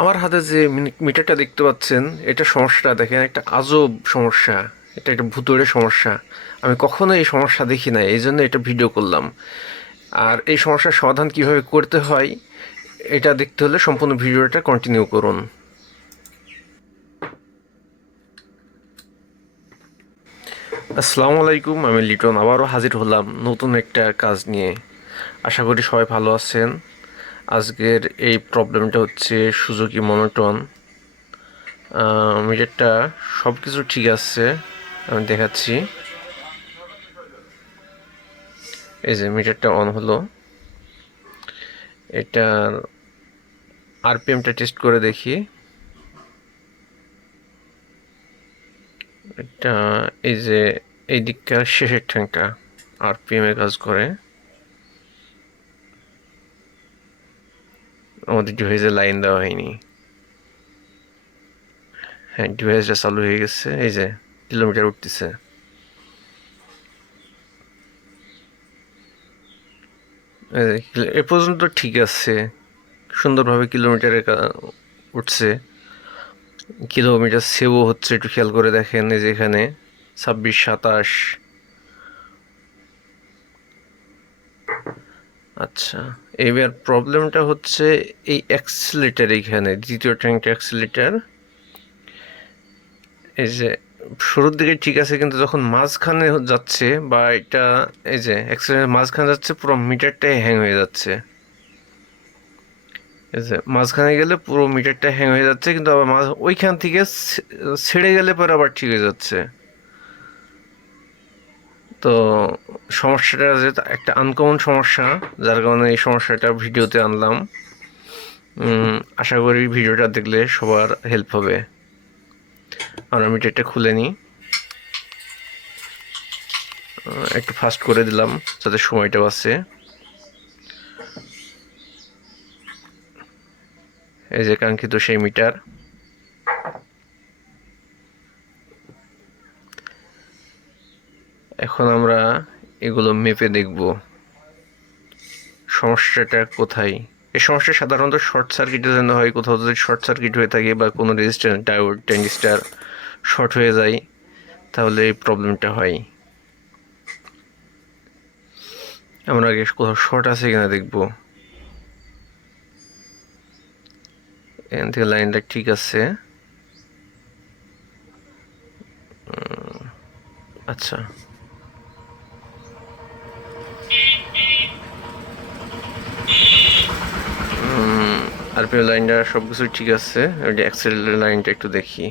আমার হাতে যে মিটারটা দেখতে পাচ্ছেন, এটা সমস্যাটা দেখেন, একটা আজব সমস্যা। এটা একটা ভুতুড়ে সমস্যা। আমি কখনো এই সমস্যা দেখি নাই, এই জন্য এটা ভিডিও করলাম। আর এই সমস্যার সমাধান কিভাবে করতে হয় এটা দেখতে হলে সম্পূর্ণ ভিডিওটা কন্টিনিউ করুন। আসসালামু আলাইকুম, আমি লিটন আবারও হাজির হলাম নতুন একটা কাজ নিয়ে। আশা করি সবাই ভালো আছেন। আজকের এই প্রবলেমটা হচ্ছে সুজুকি মনোটন। মিটারটা সব কিছু ঠিক আছে, আমি দেখাচ্ছি। এই যে মিটারটা অন হলো, এটার আরপিএমটা টেস্ট করে দেখি। এটা এই যে এই দিককার শেষের ঠ্যাংটা আরপিএম এর কাজ করে। আমাদের ডিভাইসে লাইন দেওয়া হয়নি। হ্যাঁ, ডিভাইসটা চালু হয়ে গেছে, এই যে কিলোমিটার উঠতেছে। এ পর্যন্ত ঠিক আছে, সুন্দরভাবে কিলোমিটারে উঠছে। কিলোমিটার সেভও হচ্ছে, একটু খেয়াল করে দেখেন। এই যে এখানে 26, 27। আচ্ছা, এবার প্রবলেমটা হচ্ছে এই অ্যাক্সিলারেটর, এইখানে দ্বিতীয় ট্যাঙ্কটা অ্যাক্সিলারেটর। এই যে শুরুর দিকে ঠিক আছে, কিন্তু যখন মাঝখানে যাচ্ছে বা এটা এই যে অ্যাক্সিলারেটর মাঝখানে যাচ্ছে, পুরো মিটারটাই হ্যাং হয়ে যাচ্ছে। এই যে মাঝখানে গেলে পুরো মিটারটা হ্যাং হয়ে যাচ্ছে, কিন্তু আবার ওইখান থেকে ছেড়ে গেলে পরে আবার ঠিক হয়ে যাচ্ছে। তো সমস্যাটা যে একটা আনকমন সমস্যা, যার কারণে এই সমস্যাটা ভিডিওতে আনলাম। আশা করি ভিডিওটা দেখলে সবার হেল্প হবে। আর আমি এটা খুলে নিই, একটু ফাস্ট করে দিলাম যাতে সময়টা বাঁচে। এই যে কাঙ্ক্ষিত সেই মিটার। এখন আমরা এগুলো মেপে দেখব সমস্যাটা কোথায়। এই সমস্যা সাধারণত শর্ট সার্কিটের জন্য হয়। কোথাও যদি শর্ট সার্কিট হয়ে থাকে বা কোনো রেজিস্ট্যান্স ডায়োড ট্রানজিস্টর শর্ট হয়ে যায়, তাহলে এই প্রবলেমটা হয়। আমরা আগে কোথাও শর্ট আছে কিনা দেখব। এখান থেকে লাইনটা ঠিক আছে। আচ্ছা, আরপিএম লাইনটা সব কিছু ঠিক আছে। ওই অ্যাক্সেলের লাইনটা একটু দেখি।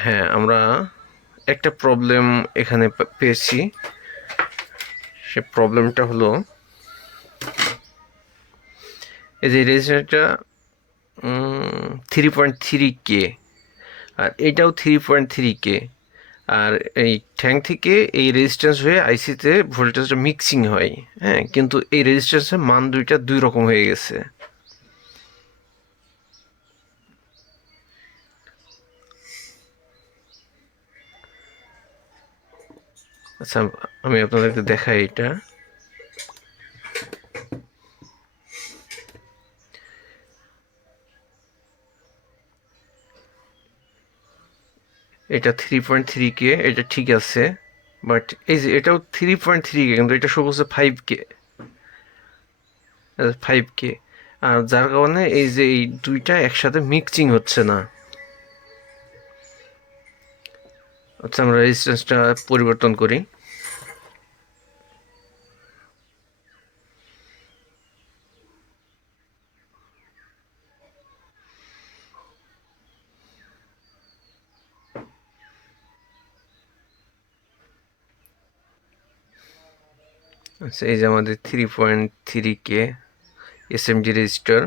হ্যাঁ, আমরা একটা প্রবলেম এখানে পেয়েছি। সে প্রবলেমটা হলো এই যে রেজিস্ট্যান্সটা 3.3K, আর এটাও 3.3K। আর এই ট্যাঙ্ক থেকে এই রেজিস্ট্যান্স হয়ে আইসিতে ভোল্টেজটা মিক্সিং হয়। হ্যাঁ, কিন্তু এই রেজিস্ট্যান্সের মান দুইটা দুই রকম হয়ে গেছে। আচ্ছা, আমি আপনাদেরকে দেখাই এটা। এটা 3.3K, এটা ঠিক আছে। বাট এই যে এটাও 3.3K, কিন্তু এটা শো করছে 5K। 5K। আর যার কারণে এই যে এই দুইটা একসাথে মিক্সিং হচ্ছে না। আচ্ছা, আমরা রেজিস্ট্যান্সটা পরিবর্তন করি। আচ্ছা, এই যে আমাদের 3.3K এসএমজি রেজিস্টার।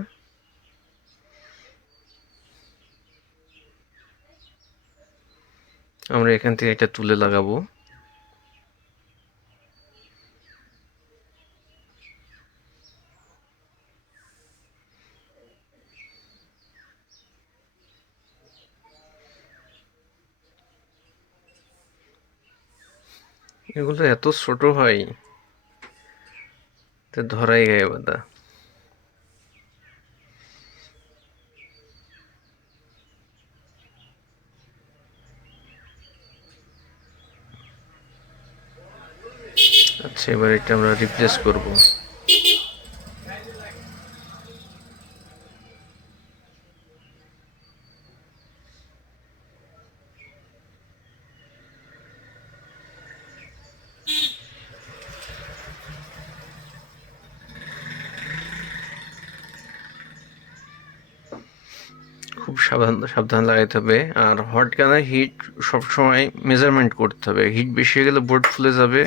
আমরা এখান থেকে এটা তুলে লাগাবো। এগুলো এত ছোট হয়। তো ধরাই গায়ে বাঁধা। আচ্ছা, এবার এটা আমরা রিপ্লেস করব। খুব সাবধান সাবধান লাগাইতে হবে। আর হট গানের হিট সবসময় মেজারমেন্ট করতে হবে। হিট বেশি হয়ে গেলে বোর্ড ফুলে যাবে,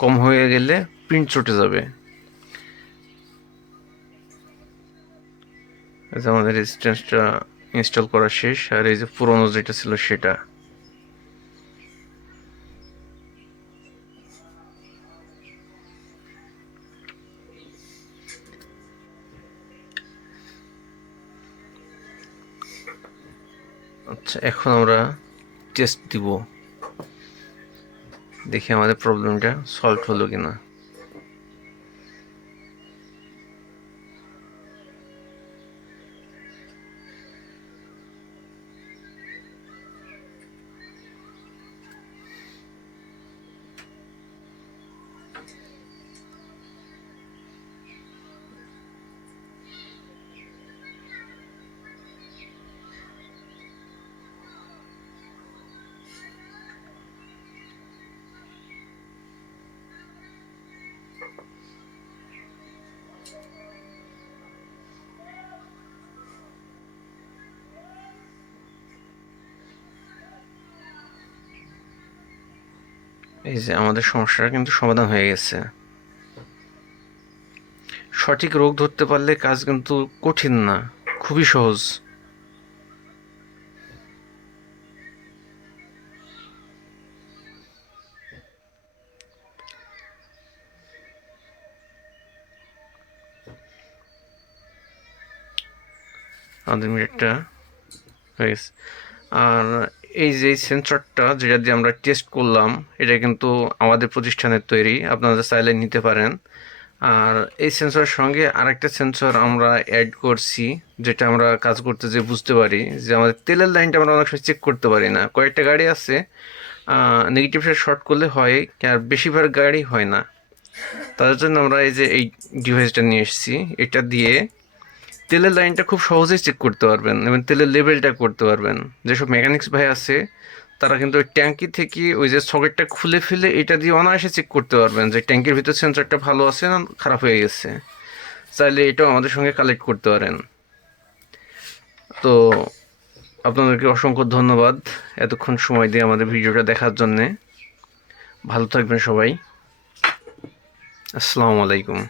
কম হয়ে গেলে প্রিন্ট চটে যাবে। এই যে আমাদের রেজিস্ট্যান্সটা ইনস্টল করা শেষ, আর এই যে পুরোনো যেটা ছিল সেটা। আচ্ছা, এখন আমরা টেস্ট দিব, দেখি আমাদের প্রবলেমটা সলভ হলো কিনা। এই যে আমাদের সমস্যাটা কিন্তু সমাধান হয়ে গেছে। সঠিক রোগ ধরতে পারলে কাজ কিন্তু কঠিন না, খুবই সহজ। আমাদের মিটারটা হয়ে গেছে। আর এই যে সেন্সরটা যেটা দিয়ে আমরা টেস্ট করলাম, এটা কিন্তু আমাদের প্রতিষ্ঠানের তৈরি, আপনারা চাইলে নিতে পারেন। আর এই সেন্সরের সঙ্গে আরেকটা সেন্সর আমরা অ্যাড করছি, যেটা আমরা কাজ করতে যে বুঝতে পারি যে আমাদের তেলের লাইনটা আমরা অনেক সময় চেক করতে পারি না। কয়েকটা গাড়ি আছে নেগেটিভ সাইড শর্ট করলে হয়, আর বেশিরভাগ গাড়ি হয় না। তার জন্য আমরা এই যে এই ডিভাইসটা নিয়ে এসেছি। এটা দিয়ে তেলের লাইনটা খুব সহজেই চেক করতে পারবেন এবং তেলের লেভেলটা করতে পারবেন। যেসব মেকানিক্স ভাই আছে তারা কিন্তু ওই ট্যাঙ্কি থেকে ওই যে সকেটটা খুলে ফেলে এটা দিয়ে অনায়াসে চেক করতে পারবেন যে ট্যাঙ্কির ভিতর সেন্সরটা ভালো আছে না খারাপ হয়ে গেছে। চাইলে এটাও আমাদের সঙ্গে কালেক্ট করতে পারেন। তো আপনাদেরকে অসংখ্য ধন্যবাদ এতক্ষণ সময় দিয়ে আমাদের ভিডিওটা দেখার জন্যে। ভালো থাকবেন সবাই। আসসালামু আলাইকুম।